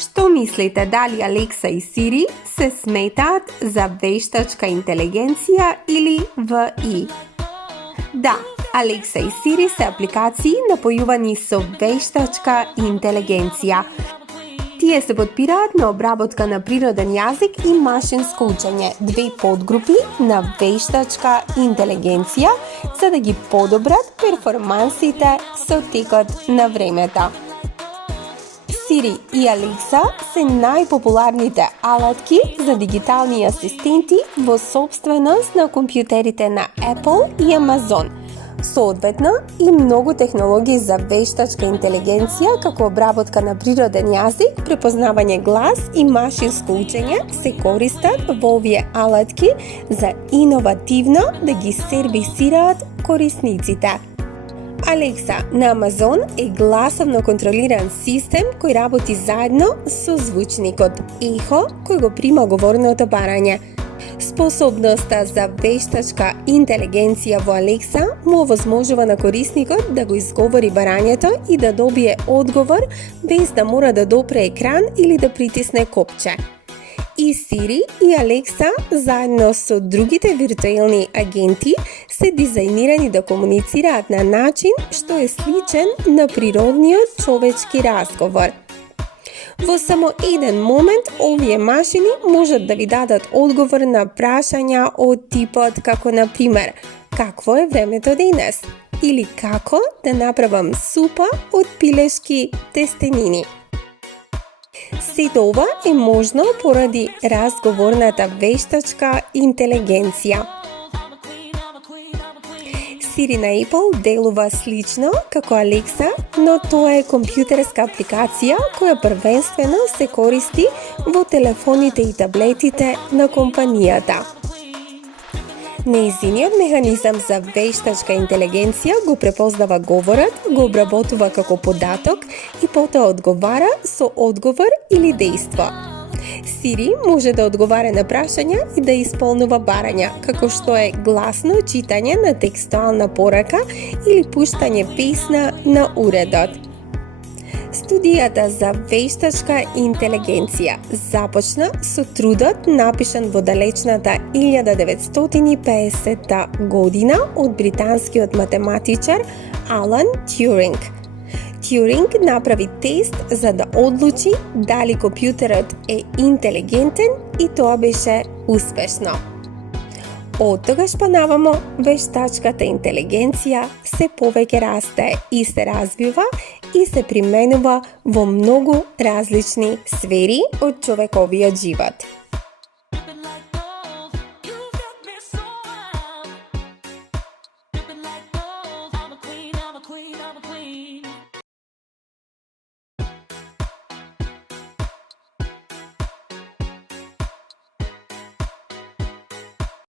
Што мислите, дали Алекса и Сири се сметаат за вештачка интелигенција или ВИ? Да, Алекса и Сири се апликации напојувани со вештачка интелигенција. Тие се подпираат на обработка на природен јазик и машинско учење, две подгрупи на вештачка интелигенција, за да ги подобрат перформансите со текот на времето. Сири и Алекса се најпопуларните алатки за дигитални асистенти во собственост на компјутерите на Apple и Amazon. Соодветно, и многу технологии за вештачка интелигенција, како обработка на природен јазик, препознавање глас и машинско учење се користат во овие алатки за иновативно да ги сервисираат корисниците. Алекса на Amazon е гласовно контролиран систем кој работи заедно со звучникот ехо кој го прима говорното барање. Способноста за вештачка интелигенција во Алекса му овозможува на корисникот да го изговори барањето и да добие одговор без да мора да допре екран или да притисне копче. И Сири и Алекса, заедно со другите виртуелни агенти, се дизајнирани да комуницираат на начин што е сличен на природниот човечки разговор. Во само еден момент, овие машини можат да ви дадат одговор на прашања од типот како, на пример, какво е времето денес? Или како да направам супа од пилешки тестенини? Сето ова е можно поради разговорната вештачка интелигенција. Сири на Apple делува слично како Алекса, но тоа е компјутерска апликација која првенствено се користи во телефоните и таблетите на компанијата. Нејзиниот механизам за вештачка интелигенција го препознава говорот, го обработува како податок и потоа одговара со одговор или дејство. Сири може да одговара на прашања и да исполнува барања, како што е гласно читање на текстуална порака или пуштање песна на уредот. Студијата за вештачка интелигенција започна со трудот напишан во далечната 1950 година од британскиот математичар Алан Тјуринг. Тјуринг направи тест за да одлучи дали компјутерот е интелигентен и тоа беше успешно. Од тогаш па навамо, вештачката интелигенција се повеќе расте и се развива и се применува во многу различни сфери од човековиот живот.